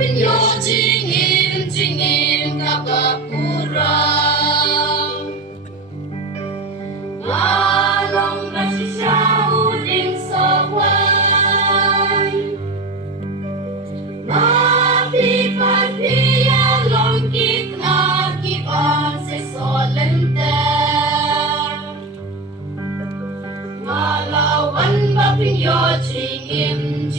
pinyo jingin kapapura. Along masisyaw din sa way. Mapipagdiya longkit na kipan sa solente. Malawan ba pinyo jingin